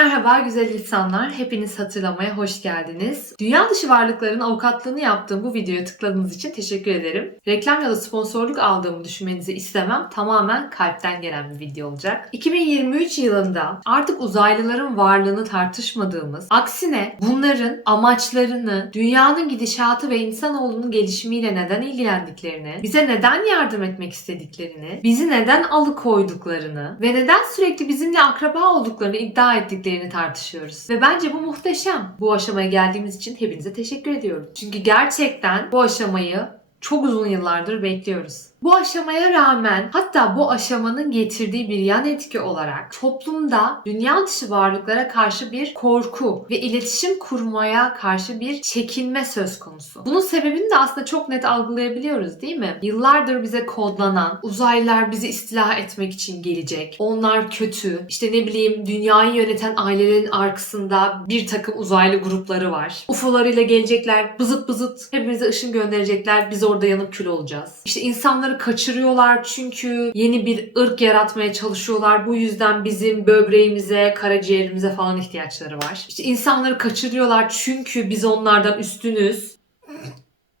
Merhaba güzel insanlar. Hepiniz hatırlamaya hoş geldiniz. Dünya dışı varlıkların avukatlığını yaptığım bu videoya tıkladığınız için teşekkür ederim. Reklam ya da sponsorluk aldığımı düşünmenizi istemem. Tamamen kalpten gelen bir video olacak. 2023 yılında artık uzaylıların varlığını tartışmadığımız, aksine bunların amaçlarını, dünyanın gidişatı ve insanoğlunun gelişimiyle neden ilgilendiklerini, bize neden yardım etmek istediklerini, bizi neden alıkoyduklarını ve neden sürekli bizimle akraba olduklarını iddia ettiklerini tartışıyoruz. Ve bence bu muhteşem. Bu aşamaya geldiğimiz için hepinize teşekkür ediyorum. Çünkü gerçekten bu aşamayı çok uzun yıllardır bekliyoruz. Bu aşamaya rağmen hatta bu aşamanın getirdiği bir yan etki olarak toplumda dünya dışı varlıklara karşı bir korku ve iletişim kurmaya karşı bir çekinme söz konusu. Bunun sebebini de aslında çok net algılayabiliyoruz değil mi? Yıllardır bize kodlanan uzaylılar bizi istila etmek için gelecek. Onlar kötü. İşte ne bileyim dünyayı yöneten ailelerin arkasında bir takım uzaylı grupları var. UFO'larıyla gelecekler. Bızıt bızıt hepimize ışın gönderecekler. Biz orada yanıp kül olacağız. İşte insanları kaçırıyorlar çünkü yeni bir ırk yaratmaya çalışıyorlar. Bu yüzden bizim böbreğimize, karaciğerimize falan ihtiyaçları var. İşte insanları kaçırıyorlar çünkü biz onlardan üstünüz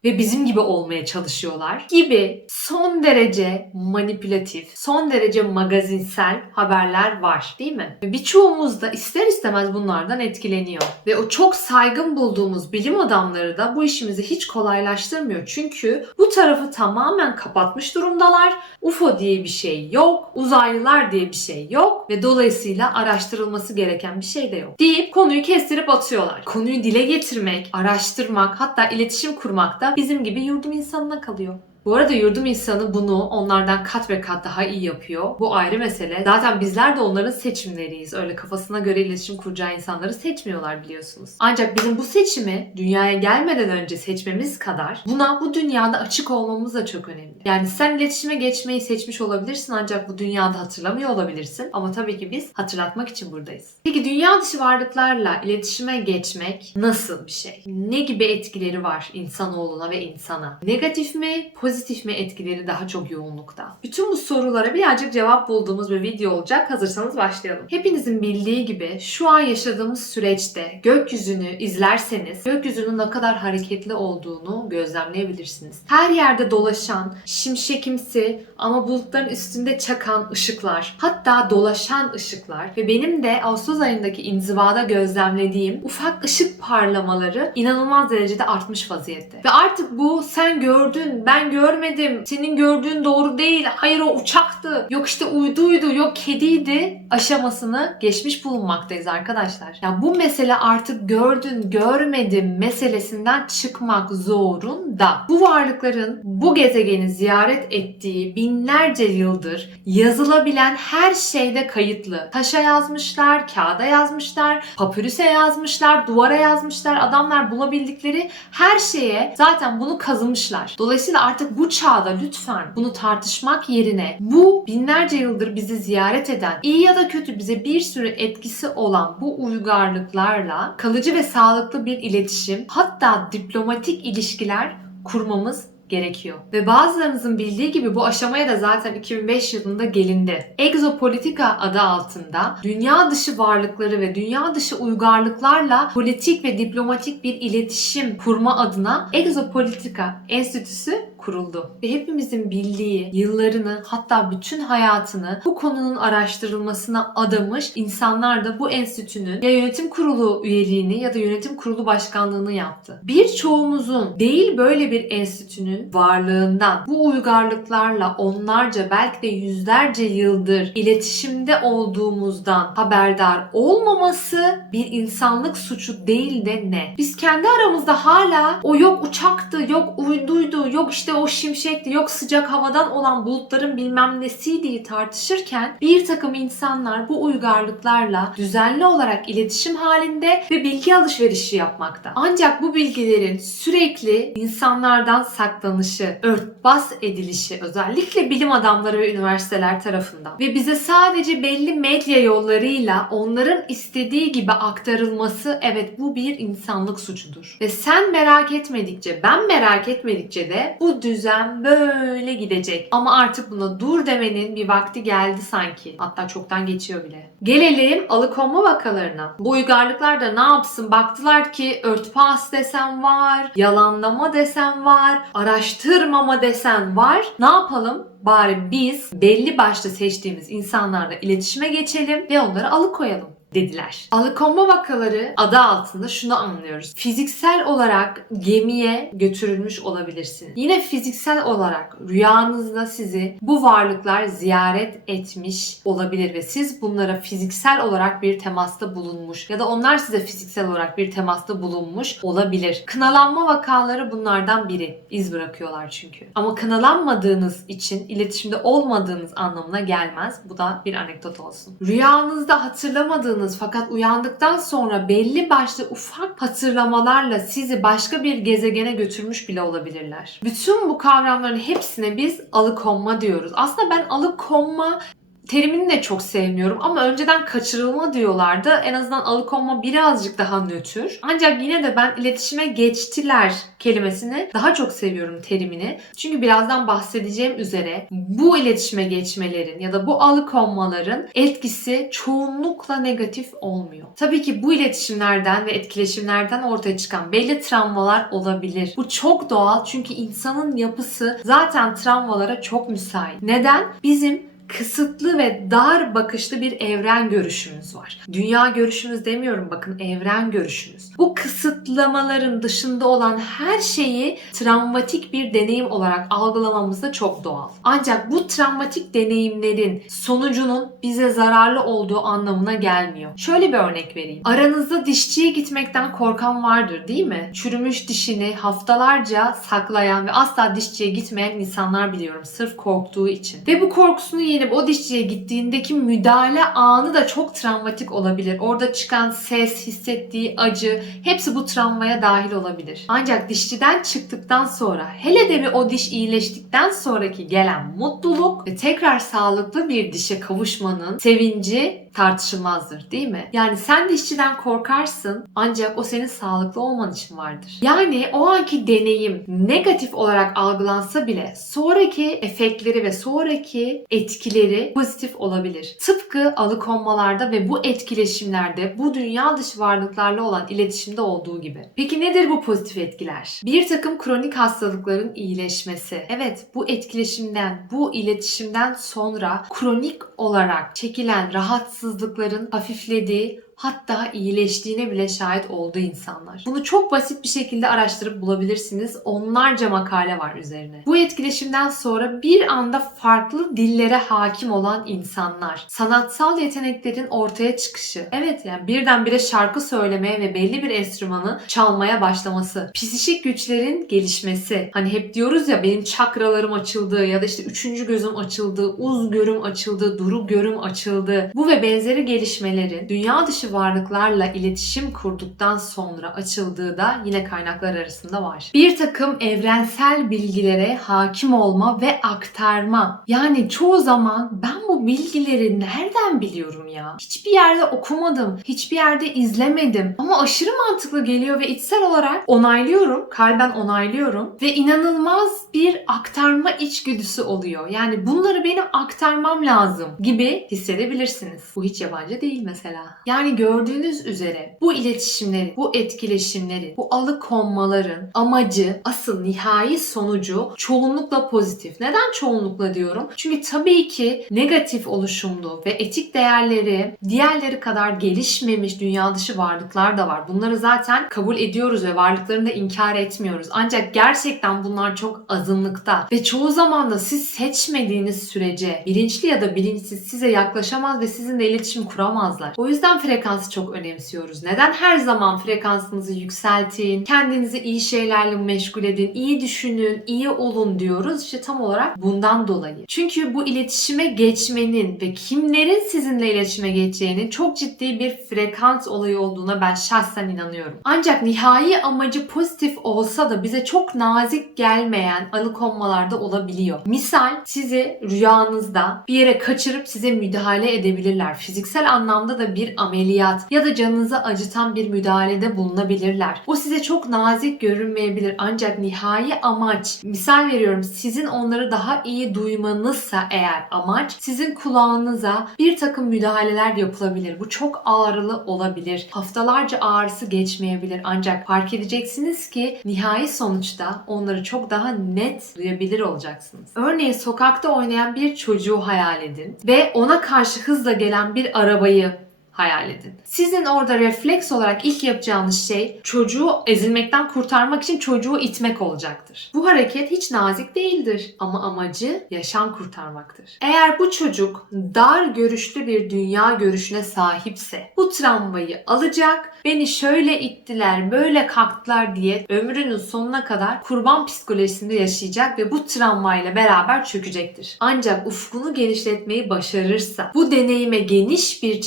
ve bizim gibi olmaya çalışıyorlar gibi son derece manipülatif, son derece magazinsel haberler var değil mi? Birçoğumuz da ister istemez bunlardan etkileniyor. Ve o çok saygın bulduğumuz bilim adamları da bu işimizi hiç kolaylaştırmıyor. Çünkü bu tarafı tamamen kapatmış durumdalar. UFO diye bir şey yok, uzaylılar diye bir şey yok ve dolayısıyla araştırılması gereken bir şey de yok. Deyip konuyu kestirip atıyorlar. Konuyu dile getirmek, araştırmak, hatta iletişim kurmak da bizim gibi yurdum insanına kalıyor. Bu arada yurdum insanı bunu onlardan kat ve kat daha iyi yapıyor. Bu ayrı mesele. Zaten bizler de onların seçimleriyiz. Öyle kafasına göre iletişim kuracağı insanları seçmiyorlar biliyorsunuz. Ancak bizim bu seçimi dünyaya gelmeden önce seçmemiz kadar buna bu dünyada açık olmamız da çok önemli. Yani sen iletişime geçmeyi seçmiş olabilirsin ancak bu dünyada hatırlamıyor olabilirsin. Ama tabii ki biz hatırlatmak için buradayız. Peki dünya dışı varlıklarla iletişime geçmek nasıl bir şey? Ne gibi etkileri var insanoğluna ve insana? Negatif mi, pozitif mi etkileri daha çok yoğunlukta? Bütün bu sorulara birazcık cevap bulduğumuz bir video olacak. Hazırsanız başlayalım. Hepinizin bildiği gibi şu an yaşadığımız süreçte gökyüzünü izlerseniz gökyüzünün ne kadar hareketli olduğunu gözlemleyebilirsiniz. Her yerde dolaşan, şimşekimsi ama bulutların üstünde çakan ışıklar, hatta dolaşan ışıklar ve benim de Ağustos ayındaki inzivada gözlemlediğim ufak ışık parlamaları inanılmaz derecede artmış vaziyette. Ve artık bu sen gördün, ben görmedim, senin gördüğün doğru değil, hayır o uçaktı, yok işte uyduydu, yok kediydi aşamasını geçmiş bulunmaktayız arkadaşlar. Yani bu mesele artık gördün, görmedim meselesinden çıkmak zorunda. Bu varlıkların bu gezegeni ziyaret ettiği binlerce yıldır yazılabilen her şeyde kayıtlı. Taşa yazmışlar, kağıda yazmışlar, papürüse yazmışlar, duvara yazmışlar. Adamlar bulabildikleri her şeye zaten bunu kazımışlar. Dolayısıyla artık bu çağda lütfen bunu tartışmak yerine bu binlerce yıldır bizi ziyaret eden, iyi ya da kötü bize bir sürü etkisi olan bu uygarlıklarla kalıcı ve sağlıklı bir iletişim hatta diplomatik ilişkiler kurmamız gerekiyor. Ve bazılarınızın bildiği gibi bu aşamaya da zaten 2005 yılında gelindi. Exopolitika adı altında dünya dışı varlıkları ve dünya dışı uygarlıklarla politik ve diplomatik bir iletişim kurma adına Exopolitika Enstitüsü kuruldu. Ve hepimizin bildiği yıllarını hatta bütün hayatını bu konunun araştırılmasına adamış insanlar da bu enstitünün ya yönetim kurulu üyeliğini ya da yönetim kurulu başkanlığını yaptı. Birçoğumuzun değil böyle bir enstitünün varlığından bu uygarlıklarla onlarca belki de yüzlerce yıldır iletişimde olduğumuzdan haberdar olmaması bir insanlık suçu değil de ne? Biz kendi aramızda hala o yok uçaktı, yok uyduydu, yok işte o şimşekti, yok sıcak havadan olan bulutların bilmem nesiydi tartışırken bir takım insanlar bu uygarlıklarla düzenli olarak iletişim halinde ve bilgi alışverişi yapmakta. Ancak bu bilgilerin sürekli insanlardan saklanışı, örtbas edilişi özellikle bilim adamları ve üniversiteler tarafından ve bize sadece belli medya yollarıyla onların istediği gibi aktarılması evet bu bir insanlık suçudur. Ve sen merak etmedikçe, ben merak etmedikçe de bu düzen böyle gidecek. Ama artık buna dur demenin bir vakti geldi sanki. Hatta çoktan geçiyor bile. Gelelim alıkonma vakalarına. Bu uygarlıklar da ne yapsın? Baktılar ki örtbas desen var, yalanlama desen var, araştırmama desen var. Ne yapalım? Bari biz belli başlı seçtiğimiz insanlarla iletişime geçelim ve onları alıkoyalım dediler. Alıkonma vakaları adı altında şunu anlıyoruz. Fiziksel olarak gemiye götürülmüş olabilirsiniz. Yine fiziksel olarak rüyanızda sizi bu varlıklar ziyaret etmiş olabilir ve siz bunlara fiziksel olarak bir temasta bulunmuş ya da onlar size fiziksel olarak bir temasta bulunmuş olabilir. Kınalanma vakaları bunlardan biri. İz bırakıyorlar çünkü. Ama kınalanmadığınız için iletişimde olmadığınız anlamına gelmez. Bu da bir anekdot olsun. Rüyanızda hatırlamadığınız fakat uyandıktan sonra belli başlı ufak hatırlamalarla sizi başka bir gezegene götürmüş bile olabilirler. Bütün bu kavramların hepsine biz alıkonma diyoruz. Aslında ben alıkonma terimini de çok sevmiyorum ama önceden kaçırılma diyorlardı. En azından alıkonma birazcık daha nötr. Ancak yine de ben iletişime geçtiler kelimesini daha çok seviyorum terimini. Çünkü birazdan bahsedeceğim üzere bu iletişime geçmelerin ya da bu alıkonmaların etkisi çoğunlukla negatif olmuyor. Tabii ki bu iletişimlerden ve etkileşimlerden ortaya çıkan belli travmalar olabilir. Bu çok doğal çünkü insanın yapısı zaten travmalara çok müsait. Neden? Bizim kısıtlı ve dar bakışlı bir evren görüşümüz var. Dünya görüşümüz demiyorum bakın evren görüşümüz. Bu kısıtlamaların dışında olan her şeyi travmatik bir deneyim olarak algılamamız da çok doğal. Ancak bu travmatik deneyimlerin sonucunun bize zararlı olduğu anlamına gelmiyor. Şöyle bir örnek vereyim. Aranızda dişçiye gitmekten korkan vardır değil mi? Çürümüş dişini haftalarca saklayan ve asla dişçiye gitmeyen insanlar biliyorum sırf korktuğu için. Ve bu korkusunu yenip o dişçiye gittiğindeki müdahale anı da çok travmatik olabilir. Orada çıkan ses, hissettiği acı hepsi bu travmaya dahil olabilir. Ancak dişçiden çıktıktan sonra hele de bir o diş iyileştikten sonraki gelen mutluluk ve tekrar sağlıklı bir dişe kavuşmanın sevinci tartışılmazdır değil mi? Yani sen dişçiden korkarsın ancak o senin sağlıklı olman için vardır. Yani o anki deneyim negatif olarak algılansa bile sonraki efektleri ve sonraki etkileri pozitif olabilir. Tıpkı alıkonmalarda ve bu etkileşimlerde bu dünya dışı varlıklarla olan iletişimde olduğu gibi. Peki nedir bu pozitif etkiler? Bir takım kronik hastalıkların iyileşmesi. Evet bu etkileşimden, bu iletişimden sonra kronik olarak çekilen rahatsızlıkların hafiflediği hatta iyileştiğine bile şahit olduğu insanlar. Bunu çok basit bir şekilde araştırıp bulabilirsiniz. Onlarca makale var üzerine. Bu etkileşimden sonra bir anda farklı dillere hakim olan insanlar. Sanatsal yeteneklerin ortaya çıkışı. Evet yani birdenbire şarkı söylemeye ve belli bir enstrümanı çalmaya başlaması. Psişik güçlerin gelişmesi. Hani hep diyoruz ya benim çakralarım açıldı ya da işte üçüncü gözüm açıldı, uz görüm açıldı, duru görüm açıldı. Bu ve benzeri gelişmelerin dünya dışı varlıklarla iletişim kurduktan sonra açıldığı da yine kaynaklar arasında var. Bir takım evrensel bilgilere hakim olma ve aktarma. Yani çoğu zaman ben bu bilgileri nereden biliyorum ya? Hiçbir yerde okumadım, hiçbir yerde izlemedim ama aşırı mantıklı geliyor ve içsel olarak onaylıyorum, kalben onaylıyorum ve inanılmaz bir aktarma içgüdüsü oluyor. Yani bunları benim aktarmam lazım gibi hissedebilirsiniz. Bu hiç yabancı değil mesela. Yani gördüğünüz üzere bu iletişimlerin, bu etkileşimlerin, bu alıkonmaların amacı, asıl nihai sonucu çoğunlukla pozitif. Neden çoğunlukla diyorum? Çünkü tabii ki negatif oluşumlu ve etik değerleri diğerleri kadar gelişmemiş dünya dışı varlıklar da var. Bunları zaten kabul ediyoruz ve varlıklarını da inkar etmiyoruz. Ancak gerçekten bunlar çok azınlıkta ve çoğu zaman da siz seçmediğiniz sürece bilinçli ya da bilinçsiz size yaklaşamaz ve sizinle iletişim kuramazlar. O yüzden frekansı çok önemsiyoruz. Neden her zaman frekansınızı yükseltin, kendinizi iyi şeylerle meşgul edin, iyi düşünün, iyi olun diyoruz. İşte tam olarak bundan dolayı. Çünkü bu iletişime geçmenin ve kimlerin sizinle iletişime geçeceğinin çok ciddi bir frekans olayı olduğuna ben şahsen inanıyorum. Ancak nihai amacı pozitif olsa da bize çok nazik gelmeyen alıkonmalarda olabiliyor. Misal sizi rüyanızda bir yere kaçırıp size müdahale edebilirler. Fiziksel anlamda da bir ameliyat ameliyat ya da canınızı acıtan bir müdahalede bulunabilirler. O size çok nazik görünmeyebilir ancak nihai amaç, misal veriyorum sizin onları daha iyi duymanızsa eğer amaç sizin kulağınıza bir takım müdahaleler yapılabilir. Bu çok ağrılı olabilir. Haftalarca ağrısı geçmeyebilir ancak fark edeceksiniz ki nihai sonuçta onları çok daha net duyabilir olacaksınız. Örneğin sokakta oynayan bir çocuğu hayal edin ve ona karşı hızla gelen bir arabayı hayal edin. Sizin orada refleks olarak ilk yapacağınız şey çocuğu ezilmekten kurtarmak için çocuğu itmek olacaktır. Bu hareket hiç nazik değildir ama amacı yaşam kurtarmaktır. Eğer bu çocuk dar görüşlü bir dünya görüşüne sahipse bu travmayı alacak, beni şöyle ittiler, böyle kalktılar diye ömrünün sonuna kadar kurban psikolojisinde yaşayacak ve bu travmayla beraber çökecektir. Ancak ufkunu genişletmeyi başarırsa, bu deneyime geniş bir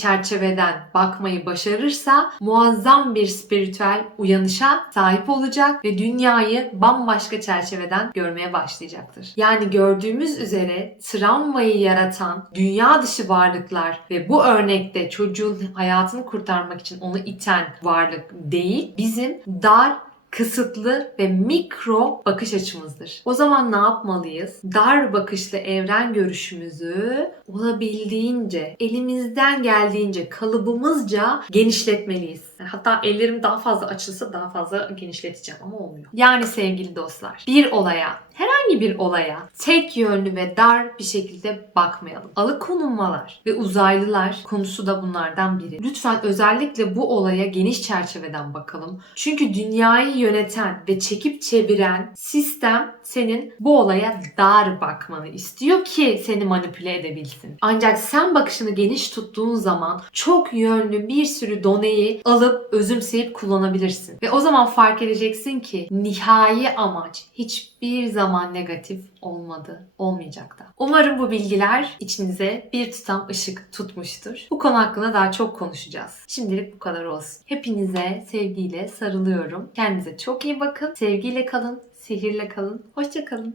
çerçeveden bakmayı başarırsa muazzam bir spiritüel uyanışa sahip olacak ve dünyayı bambaşka çerçeveden görmeye başlayacaktır. Yani gördüğümüz üzere travmayı yaratan dünya dışı varlıklar ve bu örnekte çocuğun hayatını kurtarmak için onu iten varlık değil, bizim dar kısıtlı ve mikro bakış açımızdır. O zaman ne yapmalıyız? Dar bakışlı evren görüşümüzü olabildiğince, elimizden geldiğince, kalıbımızca genişletmeliyiz. Hatta ellerim daha fazla açılsa daha fazla genişleteceğim ama olmuyor. Yani sevgili dostlar, bir olaya, herhangi bir olaya tek yönlü ve dar bir şekilde bakmayalım. Alıkonulmalar ve uzaylılar konusu da bunlardan biri. Lütfen özellikle bu olaya geniş çerçeveden bakalım. Çünkü dünyayı yöneten ve çekip çeviren sistem senin bu olaya dar bakmanı istiyor ki seni manipüle edebilsin. Ancak sen bakışını geniş tuttuğun zaman çok yönlü bir sürü doneyi alıp özümseyip kullanabilirsin. Ve o zaman fark edeceksin ki nihai amaç hiçbir zaman negatif olmadı, olmayacak da. Umarım bu bilgiler içinize bir tutam ışık tutmuştur. Bu konu hakkında daha çok konuşacağız. Şimdilik bu kadar olsun. Hepinize sevgiyle sarılıyorum. Kendinize çok iyi bakın. Sevgiyle kalın, sihirle kalın. Hoşça kalın.